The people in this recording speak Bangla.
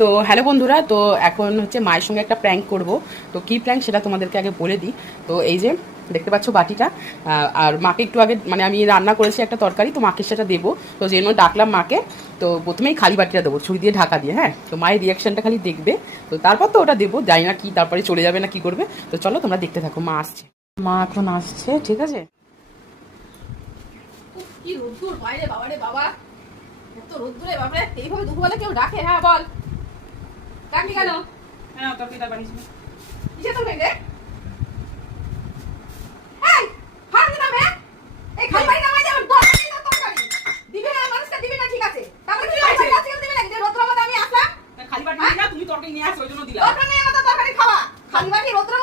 তো হ্যালো বন্ধুরা, তো এখন হচ্ছে মায়ের সঙ্গে একটা প্র্যাঙ্ক করব। তো কি প্র্যাঙ্ক সেটা তোমাদেরকে আগে বলে দিই। তো এই যে দেখতে পাচ্ছ বাটিটা, আর মাকে একটু আগে মানে আমি রান্না করেছি একটা তরকারি, তো মাকে সেটা দেবো। তো যে জন্য ডাকলাম মাকে। তো প্রথমেই খালি বাটিটা দেবো ছুরি দিয়ে ঢাকা দিয়ে, হ্যাঁ। তো মায়ের রিয়াকশনটা খালি দেখবে। তো তারপর তো ওটা দেবো, জানি না কি তারপরে চলে যাবে না কি করবে। তো চলো তোমরা দেখতে থাকো, মা আসছে। মা এখন আসছে, ঠিক আছে। কি রোদ্দুর বাইরে, বাবা রে বাবা, এত রোদ্দুরে বাবা, এইভাবে দুপুরবেলা কেউ ডাকে? হ্যাঁ বল, ডাকলি কেন? হ্যাঁ তরকারিটা বানিয়েছি। কিসে তোর রে? এই হাত দিনা মে, এই খালি বাড়ি নামাই যাবেন, তরকারি না তরকারি দিবে না, মানুষটা দিবে না, ঠিক আছে। তারপরে কি খালি বাড়ি দিবে না, যে রোদ্দুর মধ্যে আমি আসলাম খালি বাটি না, তুমি তরকারি নিয়ে আসো ওই জন্য দিলাম। তরকারি নিয়ে তো তরকারি খাওয়া, খালি বাড়ি রোদ্দুর